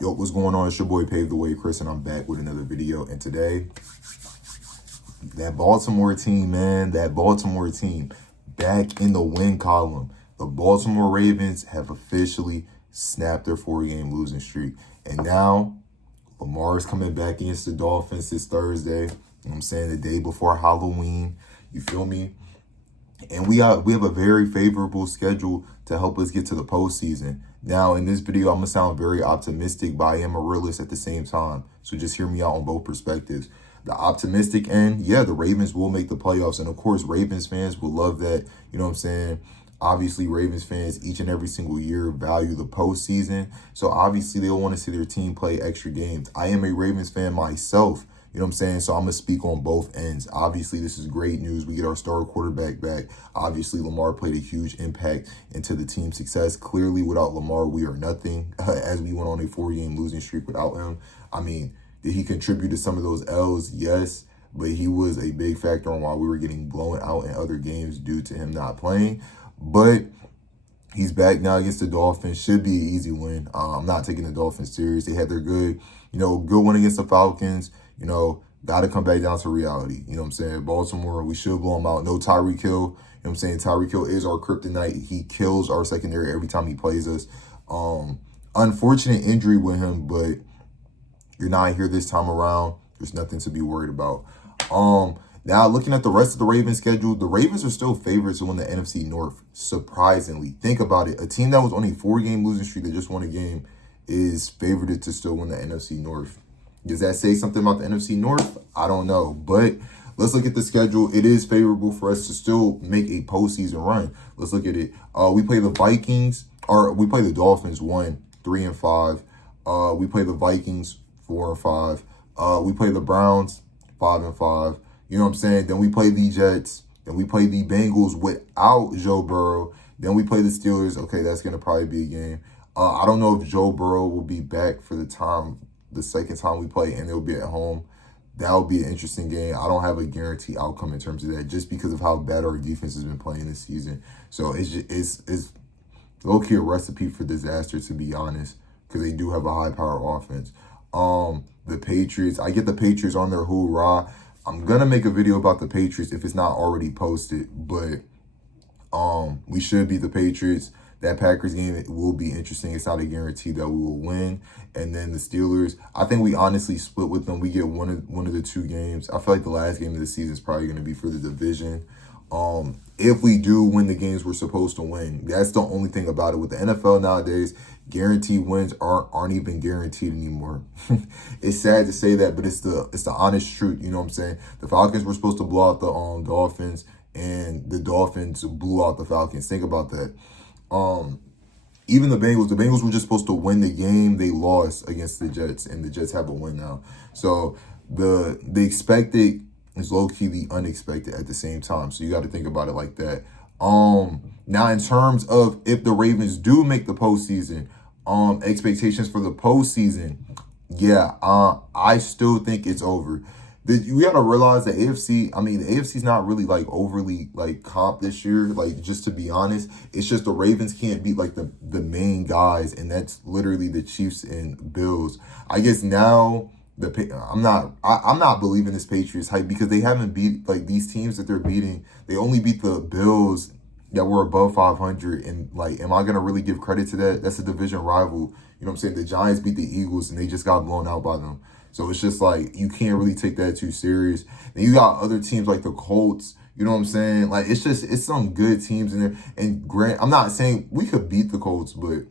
Yo, what's going on? It's your boy Pave the Way, Chris, and I'm back with another video. And today, that Baltimore team, man, back in the win column. The Baltimore Ravens have officially snapped their 4-game losing streak. And now, Lamar is coming back against the Dolphins this Thursday. You know what I'm saying? The day before Halloween. You feel me? And we have a very favorable schedule to help us get to the postseason. Now, in this video, I'm going to sound very optimistic, but I am a realist at the same time. So just hear me out on both perspectives. The optimistic end, yeah, the Ravens will make the playoffs. And, of course, Ravens fans will love that. You know what I'm saying? Obviously, Ravens fans each and every single year value the postseason. So, obviously, they'll want to see their team play extra games. I am a Ravens fan myself. You know what I'm saying? So I'm going to speak on both ends. Obviously, this is great news. We get our star quarterback back. Obviously, Lamar played a huge impact into the team's success. Clearly, without Lamar, we are nothing, as we went on a 4-game losing streak without him. I mean, did he contribute to some of those L's? Yes, but he was a big factor on why we were getting blown out in other games due to him not playing. But he's back now against the Dolphins. Should be an easy win. I'm not taking the Dolphins serious. They had their good win against the Falcons. Got to come back down to reality. You know what I'm saying? Baltimore, we should blow them out. No Tyreek Hill. You know what I'm saying? Tyreek Hill is our kryptonite. He kills our secondary every time he plays us. Unfortunate injury with him, but you're not here this time around. There's nothing to be worried about. Now, looking at the rest of the Ravens schedule, the Ravens are still favorites to win the NFC North, surprisingly. Think about it. A team that was on a 4-game losing streak that just won a game is favored to still win the NFC North. Does that say something about the NFC North? I don't know. But let's look at the schedule. It is favorable for us to still make a postseason run. Let's look at it. We play the Vikings, or we play the Dolphins 1-3-5. We play the Vikings 4-5. We play the Browns 5-5. You know what I'm saying? Then we play the Jets. Then we play the Bengals without Joe Burrow. Then we play the Steelers. Okay, that's going to probably be a game. I don't know if Joe Burrow will be back for the second time we play, and they'll be at home. That will be an interesting game. I don't have a guaranteed outcome in terms of that, just because of how bad our defense has been playing this season. So it's low-key a recipe for disaster, to be honest, because they do have a high-power offense. The Patriots, I get the Patriots on their hoorah. I'm going to make a video about the Patriots if it's not already posted, but we should beat the Patriots. That Packers game, it will be interesting. It's not a guarantee that we will win. And then the Steelers, I think we honestly split with them. We get one of the 2 games. I feel like the last game of the season is probably going to be for the division. If we do win the games we're supposed to win, that's the only thing about it. With the NFL nowadays, guaranteed wins aren't even guaranteed anymore. It's sad to say that, but it's the honest truth. You know what I'm saying? The Falcons were supposed to blow out the Dolphins, and the Dolphins blew out the Falcons. Think about that. Even the Bengals were just supposed to win the game. They lost against the Jets, and the Jets have a win now. So the expected is low-key the unexpected at the same time. So you got to think about it like that. Now, in terms of if the Ravens do make the postseason, expectations for the postseason, yeah, I still think it's over. We got to realize the AFC's not really like overly like comp this year. Like, just to be honest, it's just the Ravens can't beat like the main guys, and that's literally the Chiefs and Bills. I guess now I'm not believing this Patriots hype, because they haven't beat like these teams that they're beating. They only beat the Bills that were above 500, and like, am I gonna really give credit to that? That's a division rival. You know what I'm saying? The Giants beat the Eagles, and they just got blown out by them. So it's just like, you can't really take that too serious. And you got other teams like the Colts, you know what I'm saying? Like, it's some good teams in there. And I'm not saying we could beat the Colts, but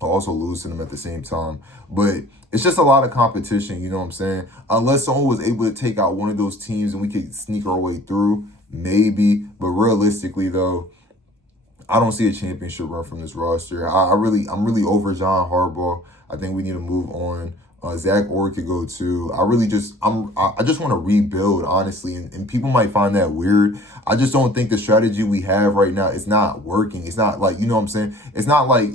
also lose to them at the same time. But it's just a lot of competition, you know what I'm saying? Unless someone was able to take out one of those teams and we could sneak our way through, maybe. But realistically, though, I don't see a championship run from this roster. I'm really over John Harbaugh. I think we need to move on. Zach Orr could go too. I just want to rebuild, honestly, and people might find that weird. I just don't think the strategy we have right now is not working. It's not like, you know what I'm saying? It's not like,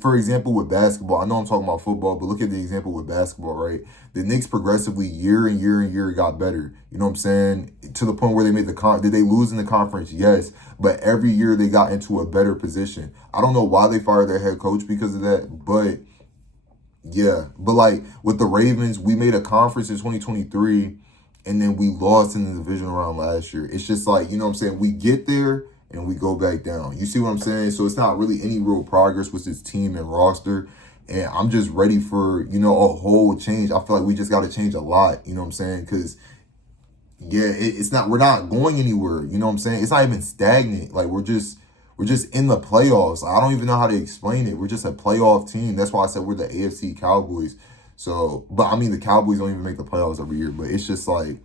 for example, with basketball. I know I'm talking about football, but look at the example with basketball, right? The Knicks progressively year and year got better. You know what I'm saying? To the point where they made did they lose in the conference? Yes. But every year they got into a better position. I don't know why they fired their head coach because of that, but Yeah, but like with the Ravens, we made a conference in 2023 and then we lost in the divisional round last year. It's just like, you know what I'm saying? We get there and we go back down. You see what I'm saying? So it's not really any real progress with this team and roster. And I'm just ready for, you know, a whole change. I feel like we just got to change a lot, you know what I'm saying? Because, yeah, it's not, we're not going anywhere, you know what I'm saying? It's not even stagnant. Like, we're just in the playoffs. I don't even know how to explain it. We're just a playoff team. That's why I said we're the AFC Cowboys. So, but I mean, the Cowboys don't even make the playoffs every year. But it's just like,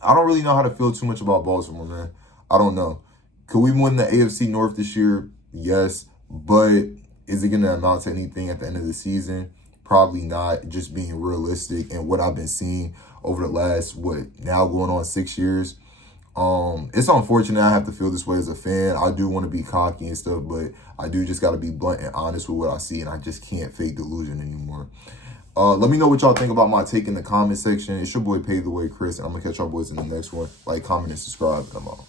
I don't really know how to feel too much about Baltimore, man. I don't know. Could we win the AFC North this year? Yes. But is it going to amount to anything at the end of the season? Probably not. Just being realistic and what I've been seeing over the last, now going on 6 years. It's unfortunate I have to feel this way as a fan. I do want to be cocky and stuff, but I do just got to be blunt and honest with what I see, and I just can't fake delusion anymore. Let me know what y'all think about my take in the comment section. It's your boy Pave the Way Chris, and I'm gonna catch y'all boys in the next one. Like, comment, and subscribe. I'm out.